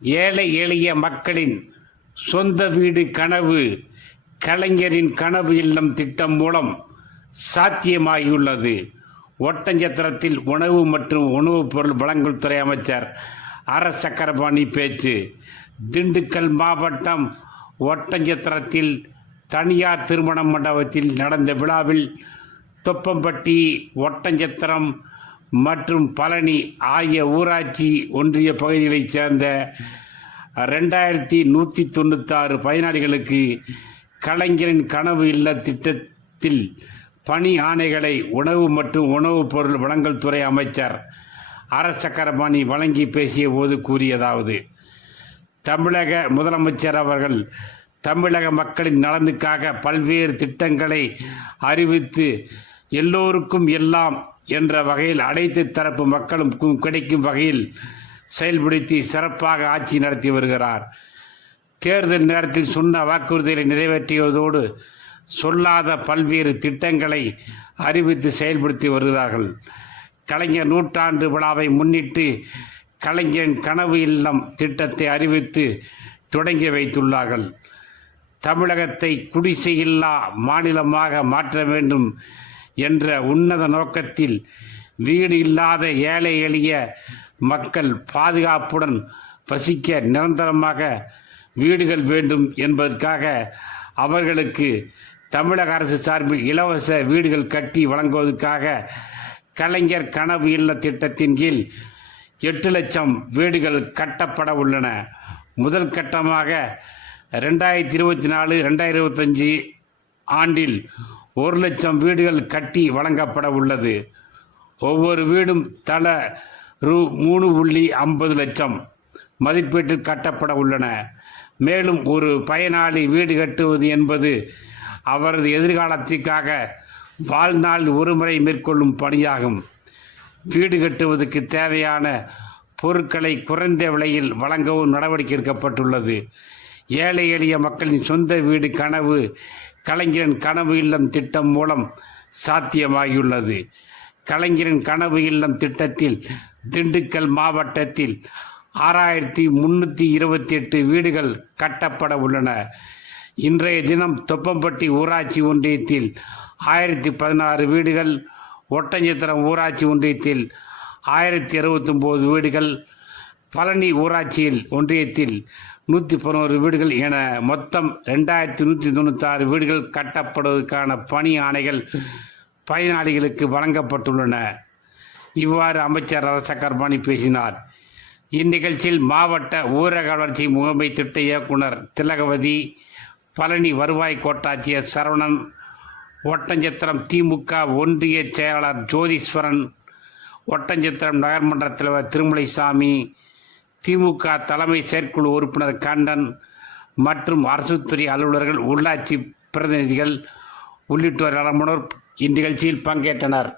ஏழை எளிய மக்களின் சொந்த வீடு கனவு கலைஞரின் கனவு இல்லம் திட்டம் மூலம் சாத்தியமாகியுள்ளது. ஒட்டஞ்சத்திரத்தில் உணவு மற்றும் உணவுப் பொருள் வழங்கல் துறை அமைச்சர் ஆர்.எஸ். சக்கரபாணி பேச்சு. திண்டுக்கல் மாவட்டம் ஒட்டஞ்சத்திரத்தில் தனியார் திருமண மண்டபத்தில் நடந்த விழாவில் தொப்பம்பட்டி, ஒட்டஞ்சத்திரம் மற்றும் பழனி ஆகிய ஊராட்சி ஒன்றிய பகுதிகளைச் சேர்ந்த 2196 பயனாளிகளுக்கு கலைஞரின் கனவு இல்ல திட்டத்தில் பணி ஆணைகளை உணவு மற்றும் உணவுப் பொருள் வழங்கல் துறை அமைச்சர் ஆர்.எஸ். சக்கரபாணி வழங்கி பேசிய போது கூறியதாவது: தமிழக முதலமைச்சர் அவர்கள் தமிழக மக்களின் நலனுக்காக பல்வேறு திட்டங்களை அறிவித்து எல்லோருக்கும் எல்லாம் என்ற வகையில் அனைத்து தரப்பு மக்களுக்கும் கிடைக்கும் வகையில் செயல்படுத்தி சிறப்பாக ஆட்சி நடத்தி வருகிறார். தேர்தல் நேரத்தில் சொன்ன வாக்குறுதிகளை நிறைவேற்றியதோடு சொல்லாத பல்வேறு திட்டங்களை அறிவித்து செயல்படுத்தி வருகிறார்கள். கலைஞர் நூற்றாண்டு விழாவை முன்னிட்டு கலைஞரின் கனவு இல்லம் திட்டத்தை அறிவித்து தொடங்கி வைத்துள்ளார்கள். தமிழகத்தை குடிசையில்லா மாநிலமாக மாற்ற வேண்டும் என்ற உன்னத நோக்கத்தில் வீடு இல்லாத ஏழை எளிய மக்கள் பாதுகாப்புடன் வசிக்க நிரந்தரமாக வீடுகள் வேண்டும் என்பதற்காக அவர்களுக்கு தமிழக அரசு சார்பில் இலவச வீடுகள் கட்டி வழங்குவதற்காக கலைஞர் கனவு இல்ல திட்டத்தின் கீழ் 8 லட்சம் வீடுகள் கட்டப்பட உள்ளன. முதல் கட்டமாக 2024-2025 ஆண்டில் 1 லட்சம் வீடுகள் கட்டி வழங்கப்பட உள்ளது. ஒவ்வொரு வீடும் தலா ரூ.3.50 லட்சம் மதிப்பீட்டில் கட்டப்பட உள்ளன. மேலும் ஒரு பயனாளி வீடு கட்டுவது என்பது அவரது எதிர்காலத்திற்காக வாழ்நாள் ஒருமுறை மேற்கொள்ளும் பணியாகும். வீடு கட்டுவதற்கு தேவையான பொருட்களை குறைந்த விலையில் வழங்கவும் நடவடிக்கை எடுக்கப்பட்டுள்ளது. ஏழை எளிய மக்களின் சொந்த வீடு கனவு கலைஞரின் கனவு இல்லம் திட்டம் மூலம் சாத்தியமாகியுள்ளது. கலைஞரின் கனவு இல்லம் திட்டத்தில் திண்டுக்கல் மாவட்டத்தில் 6328 வீடுகள் கட்டப்பட உள்ளன. இன்றைய தினம் தொப்பம்பட்டி ஊராட்சி ஒன்றியத்தில் 1016 வீடுகள், ஒட்டஞ்சத்திரம் ஊராட்சி ஒன்றியத்தில் 1069 வீடுகள், பழனி ஊராட்சியில் ஒன்றியத்தில் 111 வீடுகள் என மொத்தம் 2196 வீடுகள் கட்டப்படுவதற்கான பணி ஆணைகள் பயனாளிகளுக்கு வழங்கப்பட்டுள்ளன. இவ்வாறு அமைச்சர் ஆர்.எஸ். சக்கரபாணி பேசினார். இந்நிகழ்ச்சியில் மாவட்ட ஊரக வளர்ச்சி முகமை திட்ட இயக்குனர் திலகவதி, பழனி வருவாய் கோட்டாட்சியர் சரவணன், ஒட்டஞ்சத்திரம் திமுக ஒன்றிய செயலாளர் ஜோதீஸ்வரன், ஒட்டஞ்சத்திரம் நகர்மன்ற தலைவர் திருமலைசாமி, திமுக தலைமை செயற்குழு உறுப்பினர் கண்டன் மற்றும் அரசுத்துறை அலுவலர்கள், உள்ளாட்சி பிரதிநிதிகள் உள்ளிட்டோர் இந்நிகழ்ச்சியில் பங்கேற்றனர்.